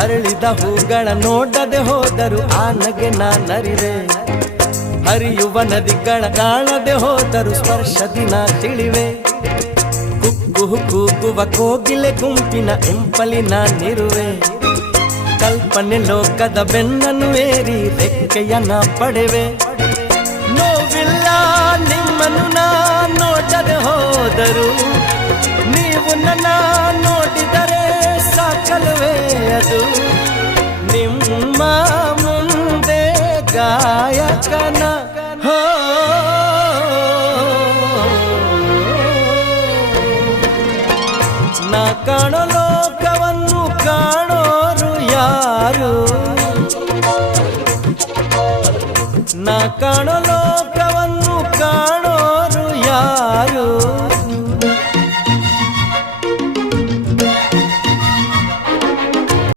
ಅರಳಿದ ಹೂಗಳ ನೋಡದೆ ಹೋದರು ಆ ನಗೆ ನಾನರಿವೆ. ಹರಿಯುವ ನದಿಗಳ ಕಾಣದೆ ಹೋದರು ಸ್ಪರ್ಶದಿ ನಾ ತಿಳಿವೆ. ಕುಕ್ಕು ಕೂಗುವ ಕೋಗಿಲೆ ಗುಂಪಿನ ಇಂಪಲಿ ನಾನಿರುವೆ. ಕಲ್ಪನೆ ಲೋಕದ ಬೆನ್ನನ್ನು ಏರಿ ರೆಕ್ಕೆಯ ನಾ ಪಡೆವೆ. ನೋವಿಲ್ಲ ನಿಮ್ಮನ್ನು ನಾ ನೋಡದೆ ಹೋದರು, ನೀವು ನನ್ನ ನೋಡಿದರೆ ಸಾಕಲ್ವೇ ಅದು. ನಿಮ್ಮ ಮುಂದೆ ಗಾಯಕನ ಹೋ ನಾ ಕಾಣೋ ಲೋಕವನ್ನು ಕಾಣೋರು ಯಾರು, ನಾ ಕಾಣೋ ಲೋಕ